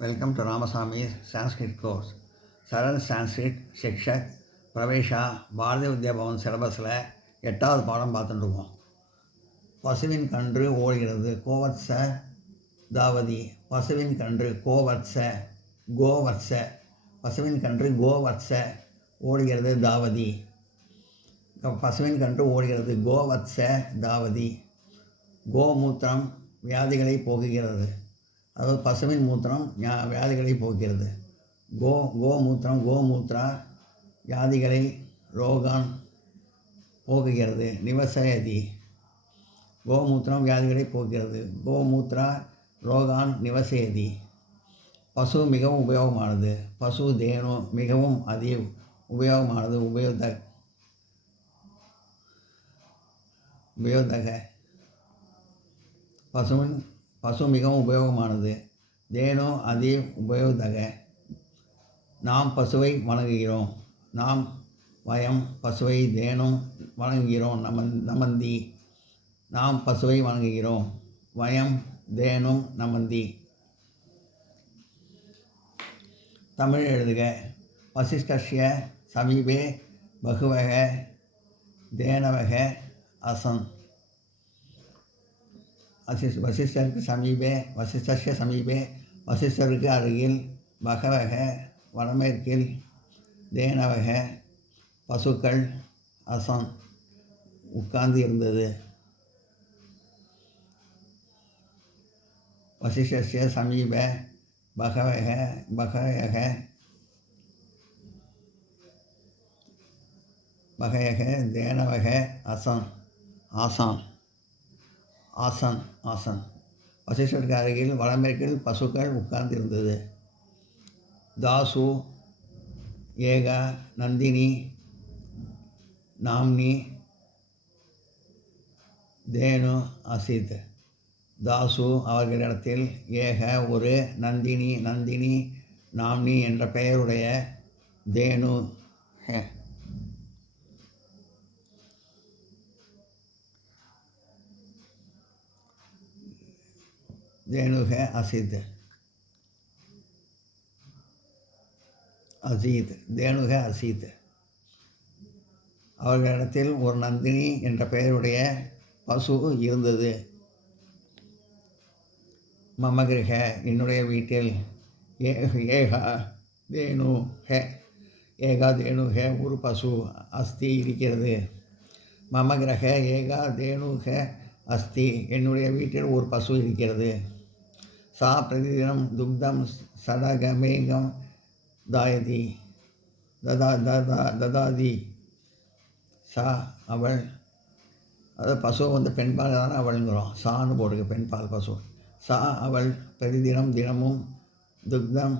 Welcome to Ramaswamy Sanskrit course. சரல் Sanskrit சிக்ஷக் பிரவேஷா Bharatiya Vidya Bhavan சிலபஸில் 8வது பாடம் பார்த்துட்டுருக்கோம். பசுவின் கன்று ஓடுகிறது கோவத்ச தாவதி. பசுவின் கன்று கோவத்ச கோவத்ச. பசுவின் கன்று கோவத்ச ஓடுகிறது தாவதி. பசுவின் கன்று ஓடுகிறது கோவத்ச தாவதி. கோமூத்திரம் வியாதிகளை போக்குகிறது. அதாவது பசுவின் மூத்திரம் வியாதிகளை போக்கிறது. கோமூத்திரம் கோமூத்ரா வியாதிகளை ரோகான் போக்குகிறது. நிவசயதி. கோமூத்திரம் வியாதிகளை போக்கிறது. கோமூத்ரா ரோகான் நிவசயதி. பசு மிகவும் உபயோகமானது. பசு தேனு மிகவும் உபயோகமானது. உபயோதக. பசு மிகவும் உபயோகமானது. தேனோ அதி உபயோதக. நாம் பசுவை வணங்குகிறோம். நாம் வயம் பசுவை தேனும் வணங்குகிறோம். நமந்தி. நாம் பசுவை வணங்குகிறோம். வயம் தேனும் நமந்தி. தமிழ் எழுதுக. வசிஷ்டஸ்ய சமீபே பகுவக தேனவக அசன். வசிஷ்டருக்கு சமீபே வசிஷ்டஸ்ய சமீபே வசிஷ்டருக்கு அருகில் பகவக வடமேற்கில் தேனவக பசுக்கள் அசன் உட்கார்ந்து இருந்தது. வசிஷ்டஸ்ய சமீப பகவக தேனவக ஆசன். வசிஷ்டருக்கு அருகில் வடமேற்கில் பசுக்கள் உட்கார்ந்திருந்தது. தாசு ஏகா நந்தினி நாம்னி தேனு அசித். தாசு அவர்களிடத்தில் ஏக ஒரு நந்தினி நாம்னி என்ற பெயருடைய தேனு தேனுக அசித். தேனுக அசித். அவர்களிடத்தில் ஒரு நந்தினி என்ற பெயருடைய பசு இருந்தது. மமகிரக என்னுடைய வீட்டில் ஏகா தேனுக ஒரு பசு அஸ்தி இருக்கிறது. மமகிரக ஏகா தேனுக அஸ்தி என்னுடைய வீட்டில் ஒரு பசு இருக்கிறது. சா பிரதிதினம் துக்தம் சடகமேகம் தாயதி ததாதி. சா அவள். அதாவது பசு பெண்பால் தானே அவளுங்கிறோம். சான்னு போடுங்க பெண்பால் பசு. சா அவள் தினமும் துக்தம்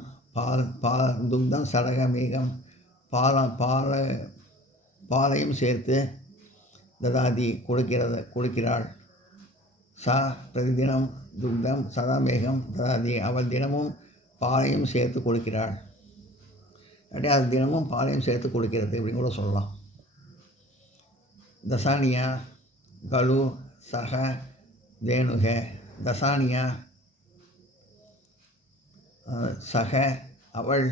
துக்தம் சடகமேகம் பாலையும் சேர்த்து ததாதி கொடுக்கிறாள். சா பிரதிதினம் துக்தம் சதாமேகம் ததாதி. அவள் தினமும் பாலையும் சேர்த்து கொடுக்கிறாள். அப்படி அது தினமும் பாலையும் சேர்த்து கொடுக்கிறது இப்படின்னு கூட சொல்லலாம். தசானியா கலு சக தேனுக. தசானியா சக அவள்.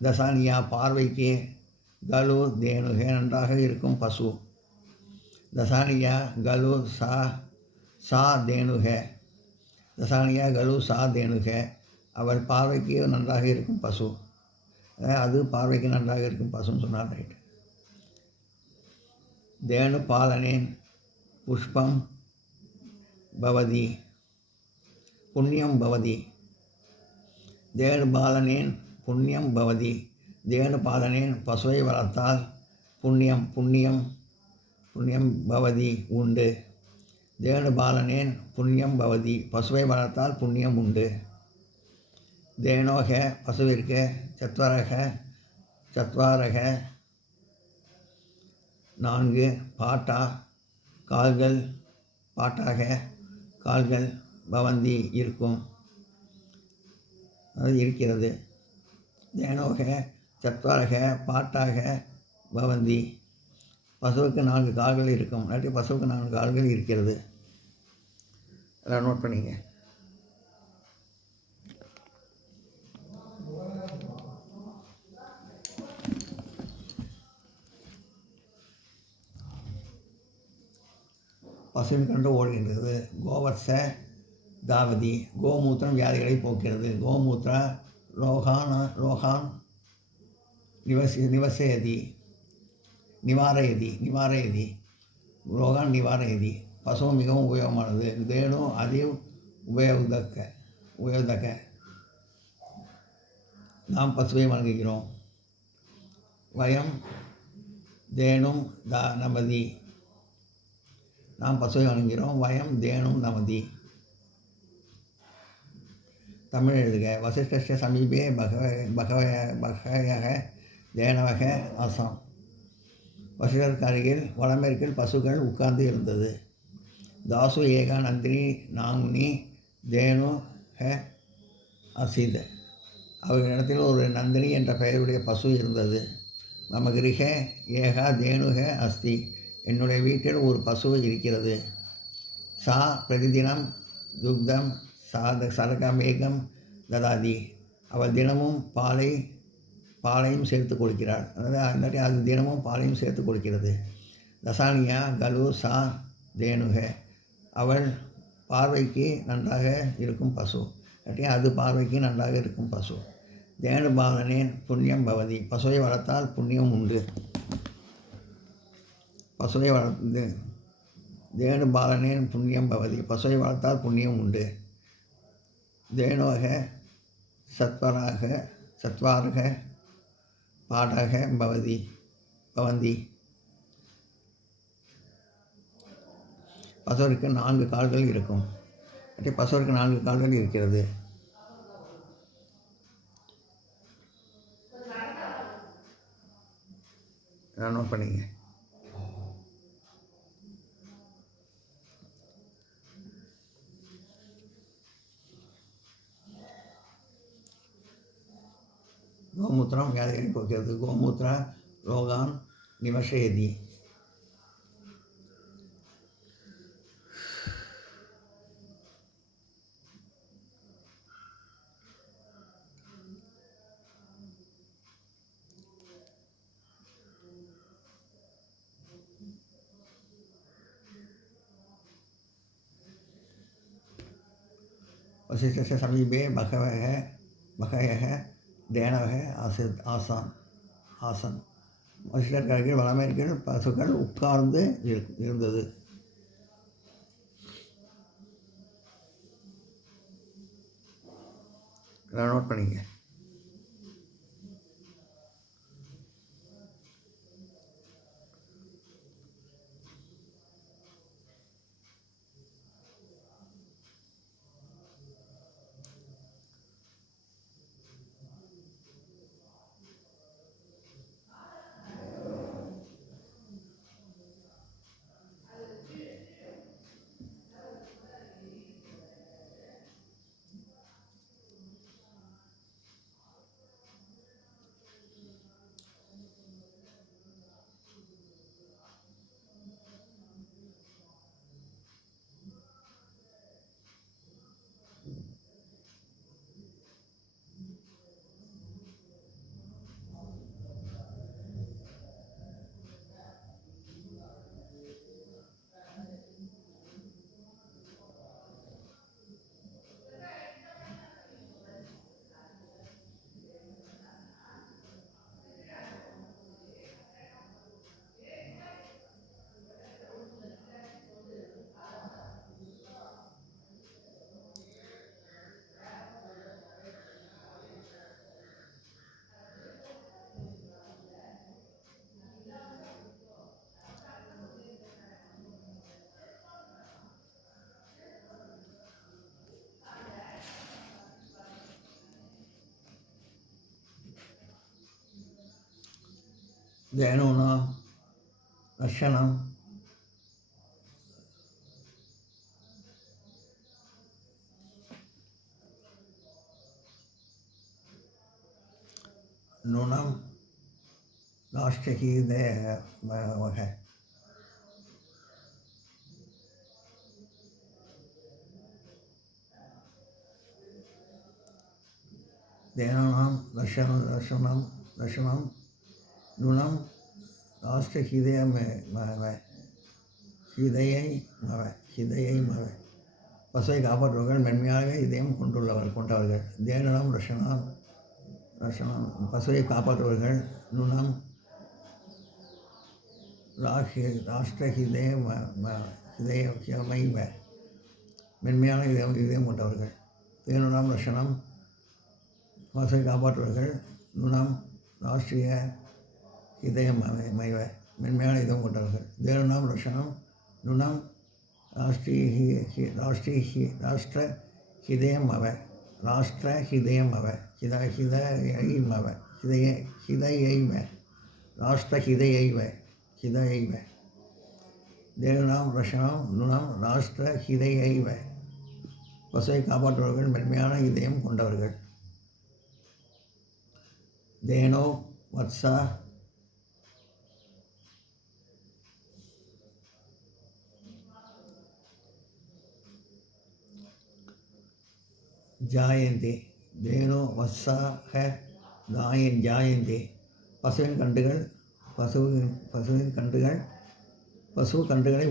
தசானியா பார்வைக்கு கலு தேனுக நன்றாக இருக்கும் பசு. தசானியா கலு சா தேனுக. தசானியா கலு சா தேனுக அவள் பார்வைக்கு நன்றாக இருக்கும் பசு. அது பார்வைக்கு நன்றாக இருக்கும் பசுன்னு சொன்னார். ரைட். தேனு பாலனேன் புஷ்பம் பவதி புண்ணியம் பவதி. தேனு பாலனேன் புண்ணியம் பவதி. தேனு பாலனேன் பசுவை வளர்த்தால் புண்ணியம் பவதி உண்டு. தேனு பாலனேன் புண்ணியம் பவதி பசுவை வளர்த்தால் புண்ணியம் உண்டு. தேனோக பசுவிற்கு சத்வாரக 4 பாட்டா கால்கள் பவந்தி இருக்கும் அது இருக்கிறது. தேனோக சத்வாரக பாட்டாக பவந்தி பசுவுக்கு 4 கால்கள் இருக்கும். இல்லாட்டி பசுவுக்கு 4 கால்கள் இருக்கிறது. எல்லாம் நோட் பண்ணிங்க. பசுவின் கன்று ஓடுகின்றது. கோவத்ச தாவதி, கோமூத்திரம் வியாதிகளை போக்கிறது. கோமூத்திர ரோகான் நிவசயதி நிவாரயதி ரோகான் நிவாரயதி. பசு மிகவும் உபயோகமானது. தேனு அதிவ் உபயோகக்க. நாம் பசுவை வணங்குகிறோம். வயம் தேனும் நமதி, நாம் பசுவை வணங்குகிறோம். வயம் தேனும் நமதி. தமிழ் எழுதுக. வசிஷ்டஸ்ய சமீபே பகவயக தேனவக ஆசாம். வசிஷ்டருக்கு அருகில் வடமேற்கில் பசுக்கள் உட்கார்ந்து இருந்தது. தாசு ஏகா நந்தினி நாங்னி தேனு அசீத. அவர்களிடத்தில் ஒரு நந்தினி என்ற பெயருடைய பசு இருந்தது. மம கிரகே ஏகா தேனுக அஸ்தி, என்னுடைய வீட்டில் ஒரு பசு இருக்கிறது. சா பிரதிதினம் துக்தம் சரகமேகம் ததாதி, அவள் தினமும் பாலையும் சேர்த்து கொடுக்கிறாள். அதாவது அது தினமும் பாலையும் சேர்த்து கொடுக்கிறது. தசானியா கலு சா தேனுக, அவள் பார்வைக்கு நன்றாக இருக்கும் பசு. அது பார்வைக்கு நன்றாக இருக்கும் பசு. தேனு பாலனேன் புண்ணியம் பவதி, பசுவை வளர்த்தால் புண்ணியம் உண்டு. தேனு பாலனேன் புண்ணியம் பவதி, பசுவை வளர்த்தால் புண்ணியம் உண்டு. தேனோக சத்வாரக பாடக பவந்தி, பசுவிற்கு 4 கால்கள் இருக்கும். பசுவிற்கு 4 கால்கள் இருக்கிறது. நோட் பண்ணிங்க. கோமூத்திரம் வியாதிகளை போக்கிறது. கோமூத்திர ரோகான் நிவசயதி. வசிஷ்டஸ்ய சமீபே பகவயக தேனவக ஆசன். வசிஷ்டருக்கு அருகில் வடமேற்கில் பசுக்கள் உட்கார்ந்து இருந்தது. நோட் பண்ணிங்க. தேனூனாம் லக்ஷணம் நுணம் நாஷ்டகீதேவக. தேனானாம் லக்ஷணம் நுணம் நாஷ்டகீதேம ஹிதையை மவ. பசுவை காப்பாற்றுபவர்கள் மென்மையாக இதயம் கொண்டவர்கள். தேனுனம் ரஷனம். பசுவை காப்பாற்றுபவர்கள் நுணம் ராஷ்டிர ஹிதயமைவ. மென்மையான இதயம் கொண்டவர்கள். தேனுனம் ரஷனம். பசுவை காப்பாற்றுபவர்கள் நுணம் ராஷ்டிரிய ஹிதயமைவ. மென்மையான இதயம் கொண்டவர்கள். தேனுனம் ரஷனம் நுணம் ராஷ்டிர ஹிதயம் அவ. ராஷ்டிர ஹிதயம் அவ. ஹிதையைவ. ராஷ்டிர ஹிதையைவ. தேனுனாம் ரஷனம் நுணம் ராஷ்டிர ஹிதையைவ. பசுவை காப்பாற்றுபவர்கள் மென்மையான இதயம் கொண்டவர்கள். தேனோ வத்சா ஜாயந்தே. தேனோ வத்சாக ஜாயந்தே. பசுவின் கன்றுகளை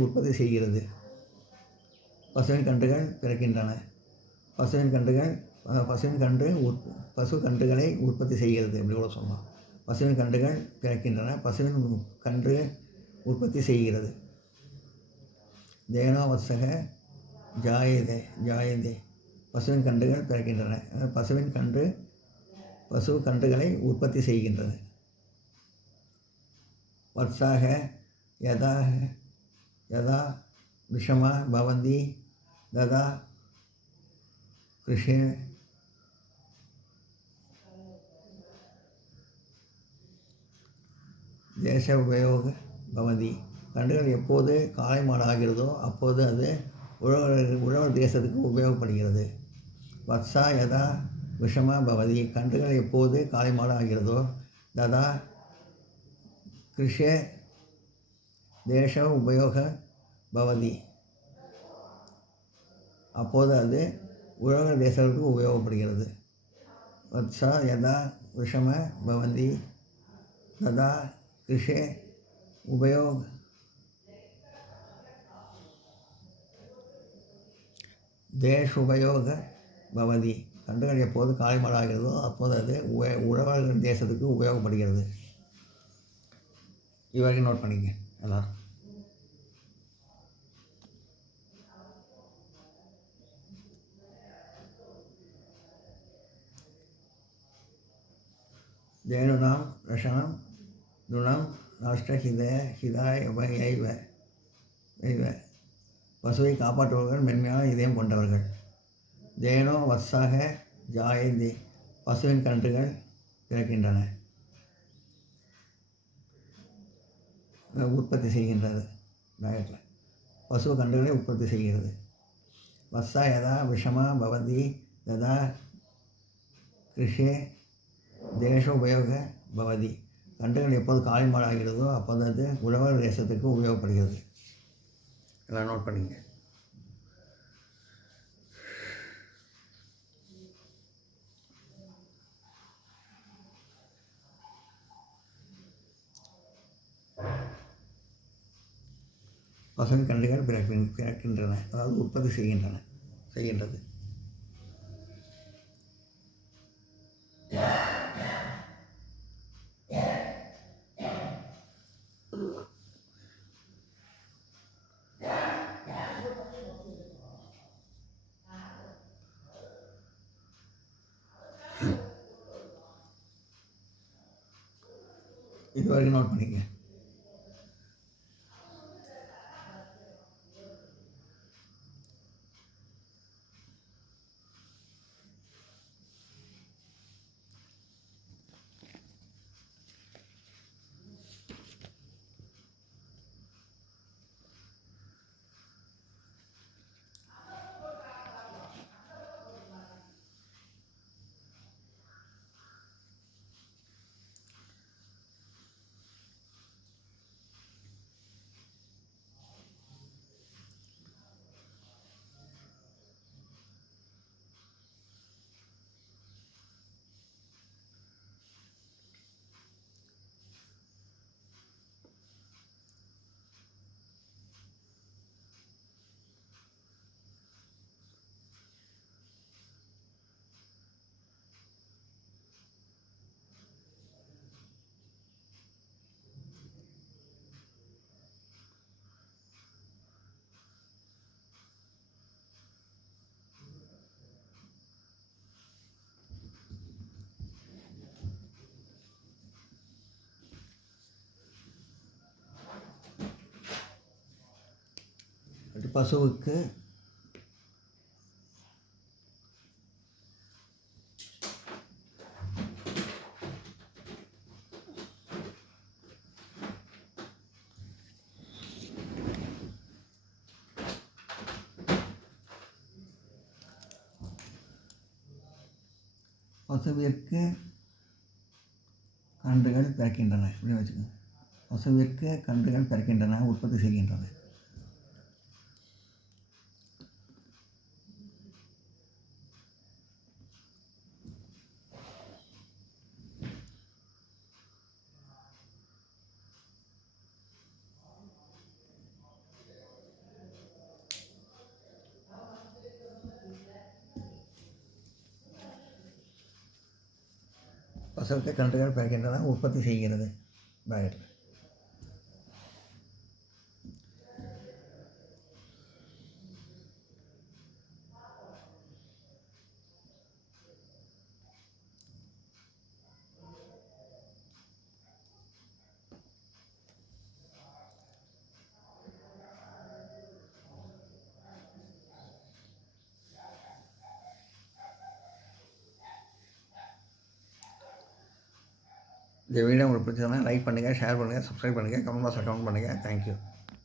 உற்பத்தி செய்கிறது. பசுவின் கன்றுகள் பிறக்கின்றன. பசு கன்றுகளை உற்பத்தி செய்கிறது. அப்படி கூட சொல்லலாம். பசுவின் கன்றுகள் பிறக்கின்றன. பசுவின் கன்று உற்பத்தி செய்கிறது. தேனோ வத்சக ஜாயந்தே. பசுவின் கன்றுகள் பிறக்கின்றன. பசு கன்றுகளை உற்பத்தி செய்கின்றது. வத்சாக யதா விஷமா பவந்தி ததா கிருஷே தேச உபயோக பவந்தி. கன்றுகள் எப்போது காளை மாடு ஆகிறதோ அப்போது அது உழவர் தேசத்துக்கு உபயோகப்படுகிறது. வத்சா யதா விஷமா பவதி. கன்றுகள் எப்போது காளை மாடு ஆகிறதோ ததா கிருஷே தேச உபயோக பவதி. அப்போது அது உழவர் தேசத்துக்கு உபயோகப்படுகிறது. வத்சா யதா விஷம பவந்தி ததா கிருஷே தேசுபயோக பவதி. கன்றுகள் எப்போது காளை மாடாகிறதோ அப்போது அது உழவர் தேசத்துக்கு உபயோகப்படுகிறது. இவரைக்கும் நோட் பண்ணிக்க எல்லாரும். தேனுனாம் ரஷனம் நுணம் ராஷ்டிர ஹிதாயைவ. பசுவை காப்பாற்றுபவர்கள் மென்மையான இதயம் கொண்டவர்கள். தேனோ வத்சாக ஜாயந்தி. பசுவின் கன்றுகள் பிறக்கின்றன. உற்பத்தி செய்கின்றது. டயட்டில் பசு கன்றுகளை உற்பத்தி செய்கிறது. வத்சா யதா விஷமா பவந்தி ததா கிருஷே தேச உபயோக பவதி. கன்றுகள் எப்போது காளை மாடு ஆகிறதோ அப்போது அது உழவர் தேசத்துக்கு உபயோகப்படுகிறது. எல்லாம் நோட் பண்ணிங்க. பசுவின் கன்றுகள் பிறக்கின்றன, அதாவது உற்பத்தி செய்கின்றது. இது வரைக்கும் நோட் பண்ணிக்க. பசுவுக்கு பசுவிற்கு கன்றுகள் பிறக்கின்றன அப்படின்னு வச்சுக்கோங்க. பசுவிற்கு கன்றுகள் பிறக்கின்றன, உற்பத்தி செய்கின்றன. பசுவுக்கு கன்றுகள் பிறக்கின்றன, உற்பத்தி செய்கிறது. ப்ராக்கெட்டில் இந்த வீடியோ உங்களுக்கு பிடிச்சதுன்னா லைக் பண்ணுங்கள், ஷேர் பண்ணுங்கள், சப்ஸ்கிரைப் பண்ணுங்கள், கமெண்ட் பாக்ஸில் கமெண்ட் பண்ணுங்கள். தேங்க்யூ.